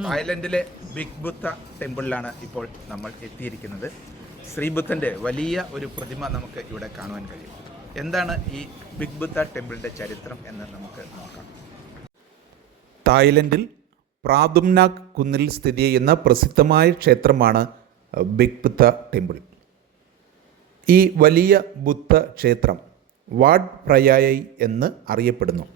തായ്ലൻഡിലെ big ബുദ്ധ ടെമ്പിളിലാണ് ഇപ്പോൾ നമ്മൾ എത്തിയിരിക്കുന്നത്. ശ്രീബുദ്ധൻ്റെ വലിയ ഒരു പ്രതിമ നമുക്ക് ഇവിടെ കാണുവാൻ കഴിയും. എന്താണ് ഈ ബിഗ് ബുദ്ധ ടെമ്പിളിൻ്റെ ചരിത്രം എന്ന് നമുക്ക് നോക്കാം. തായ്ലൻഡിൽ പ്രാതുംനാക് കുന്നിൽ സ്ഥിതി ചെയ്യുന്ന പ്രസിദ്ധമായ ക്ഷേത്രമാണ് ബിഗ് ബുദ്ധ ടെമ്പിൾ. ഈ വലിയ ബുദ്ധ ക്ഷേത്രം വാഡ് പ്രയായൈ എന്ന് അറിയപ്പെടുന്നു.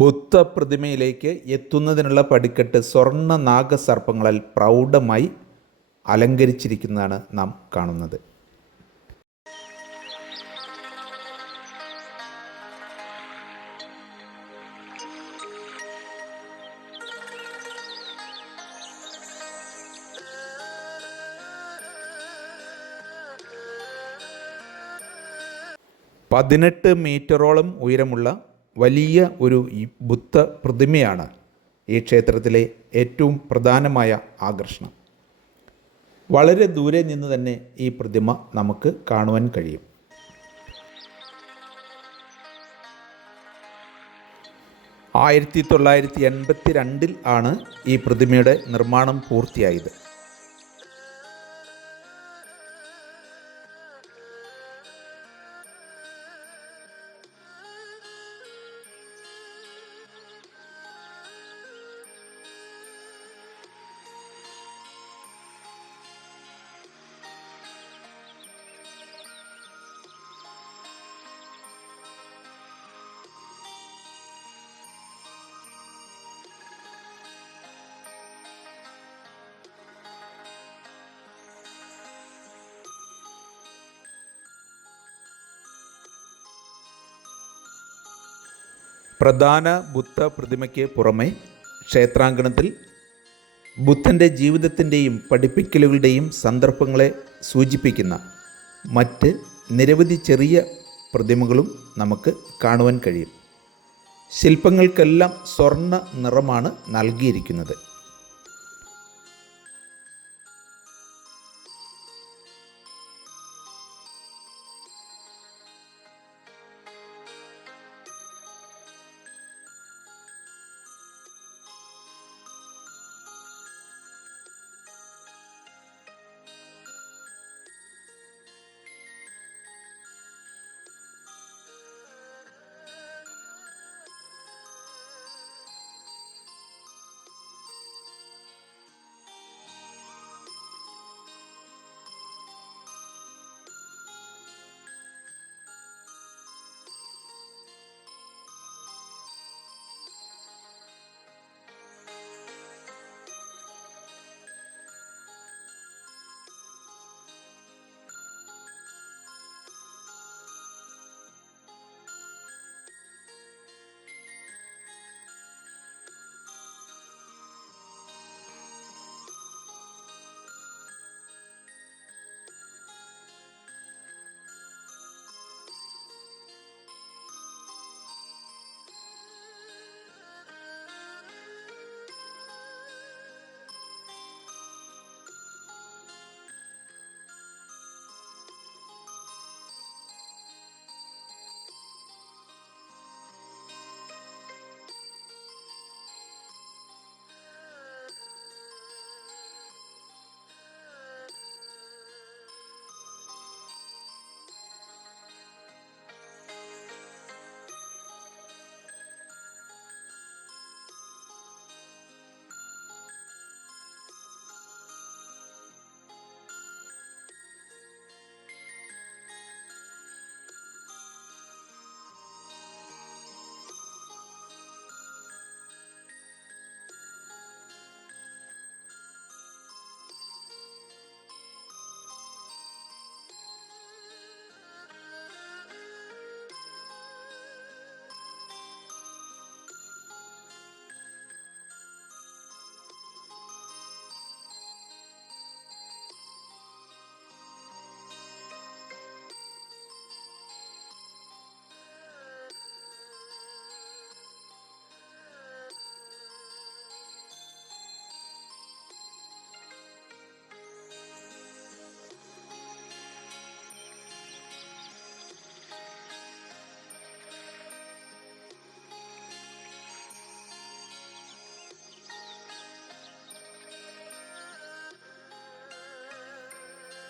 ബുദ്ധ പ്രതിമയിലേക്ക് എത്തുന്നതിനുള്ള പടിക്കെട്ട് സ്വർണ്ണ നാഗസർപ്പങ്ങളാൽ പ്രൗഢമായി അലങ്കരിച്ചിരിക്കുന്നതാണ് നാം കാണുന്നത്. പതിനെട്ട് മീറ്ററോളം ഉയരമുള്ള വലിയ ഒരു ബുദ്ധ പ്രതിമയാണ് ഈ ക്ഷേത്രത്തിലെ ഏറ്റവും പ്രധാനമായ ആകർഷണം. വളരെ ദൂരെ നിന്ന് തന്നെ ഈ പ്രതിമ നമുക്ക് കാണുവാൻ കഴിയും. ആയിരത്തി 1982 ആണ് ഈ പ്രതിമയുടെ നിർമ്മാണം പൂർത്തിയായത്. പ്രധാന ബുദ്ധ പ്രതിമയ്ക്ക് പുറമെ ക്ഷേത്രാങ്കണത്തിൽ ബുദ്ധൻ്റെ ജീവിതത്തിൻ്റെയും പഠിപ്പിക്കലുകളുടെയും സന്ദർഭങ്ങളെ സൂചിപ്പിക്കുന്ന മറ്റ് നിരവധി ചെറിയ പ്രതിമകളും നമുക്ക് കാണുവാൻ കഴിയും. ശില്പങ്ങൾക്കെല്ലാം സ്വർണ്ണ നിറമാണ് നൽകിയിരിക്കുന്നത്.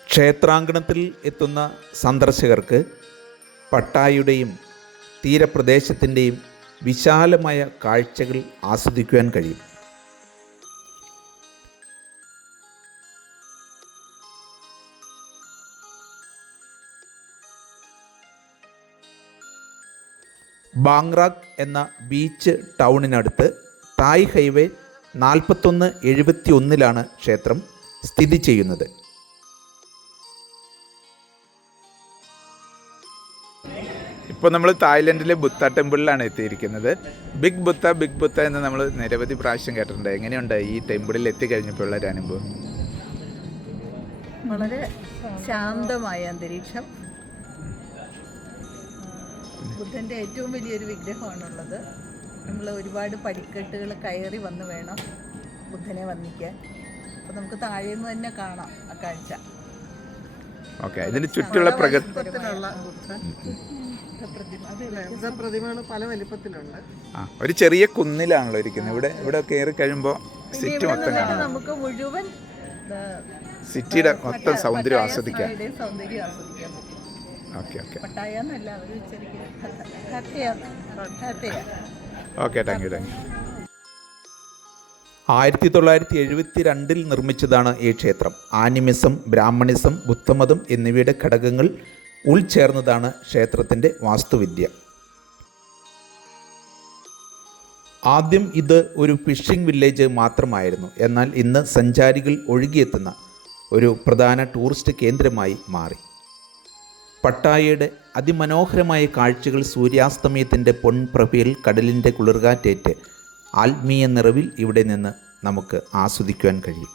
ക്ഷേത്രാങ്കണത്തിൽ എത്തുന്ന സന്ദർശകർക്ക് പട്ടായയുടെയും തീരപ്രദേശത്തിൻ്റെയും വിശാലമായ കാഴ്ചകൾ ആസ്വദിക്കുവാൻ കഴിയും. ബാങ്റാക് എന്ന ബീച്ച് ടൗണിനടുത്ത് തായ് ഹൈവേ 4171 ക്ഷേത്രം സ്ഥിതി ചെയ്യുന്നത്. ഇപ്പോൾ നമ്മൾ തായ്ലൻഡിലെ ബുദ്ധ ടെമ്പിളിലാണ് എത്തിയിരിക്കുന്നത്. ബിഗ് ബുദ്ധ എന്ന് നമ്മൾ നിരവധി പ്രാവശ്യം കേട്ടിട്ടുണ്ട്. എങ്ങനെയുണ്ട് ഈ ടെമ്പിളിൽ എത്തിക്കഴിഞ്ഞപ്പോൾ ഉള്ള ഒരു അനുഭവം? വളരെ ശാന്തമായ അന്തരീക്ഷം. ബുദ്ധൻ്റെ ഏറ്റവും വലിയൊരു വിഗ്രഹമാണുള്ളത്. നമ്മൾ ഒരുപാട് പടിക്കെട്ടുകൾ കയറി വന്ന് വേണം ബുദ്ധനെ വന്ദിക്കാൻ. അപ്പോൾ നമുക്ക് താഴെ നിന്ന് തന്നെ കാണാം ആ കാഴ്ച. ഓക്കെ, ഇതിന് ചുറ്റുള്ള പ്രതിമകൾ പല വലിപ്പത്തിലുണ്ട്. ഒരു ചെറിയ കുന്നിലാണല്ലോ ഇരിക്കുന്നത്. ഇവിടെ കയറി കഴിയുമ്പോൾ സിറ്റി മൊത്തം കാണാം. നമുക്ക് മുഴുവൻ സിറ്റിയുടെ മൊത്തം സൗന്ദര്യം ആസ്വദിക്കാം. Okay, thank you. 1972 നിർമ്മിച്ചതാണ് ഈ ക്ഷേത്രം. ആനിമിസം, ബ്രാഹ്മണിസം, ബുദ്ധമതം എന്നിവയുടെ ഘടകങ്ങൾ ഉൾച്ചേർന്നതാണ് ക്ഷേത്രത്തിൻ്റെ വാസ്തുവിദ്യ. ആദ്യം ഇത് ഒരു ഫിഷിംഗ് വില്ലേജ് മാത്രമായിരുന്നു. എന്നാൽ ഇന്ന് സഞ്ചാരികൾ ഒഴുകിയെത്തുന്ന ഒരു പ്രധാന ടൂറിസ്റ്റ് കേന്ദ്രമായി മാറി. പട്ടായയുടെ അതിമനോഹരമായ കാഴ്ചകൾ സൂര്യാസ്തമയത്തിൻ്റെ പൊൻപ്രഭയിൽ കടലിൻ്റെ കുളിർകാറ്റേറ്റ് ആത്മീയ നിറവിൽ ഇവിടെ നിന്ന് നമുക്ക് ആസ്വദിക്കുവാൻ കഴിയും.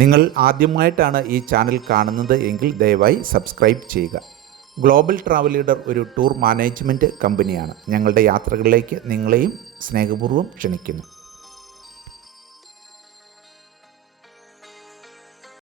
നിങ്ങൾ ആദ്യമായിട്ടാണ് ഈ ചാനൽ കാണുന്നത് എങ്കിൽ ദയവായി സബ്സ്ക്രൈബ് ചെയ്യുക. ഗ്ലോബൽ ട്രാവൽ ലീഡർ ഒരു ടൂർ മാനേജ്മെൻറ്റ് കമ്പനിയാണ്. ഞങ്ങളുടെ യാത്രകളിലേക്ക് നിങ്ങളെയും സ്നേഹപൂർവ്വം ക്ഷണിക്കുന്നു.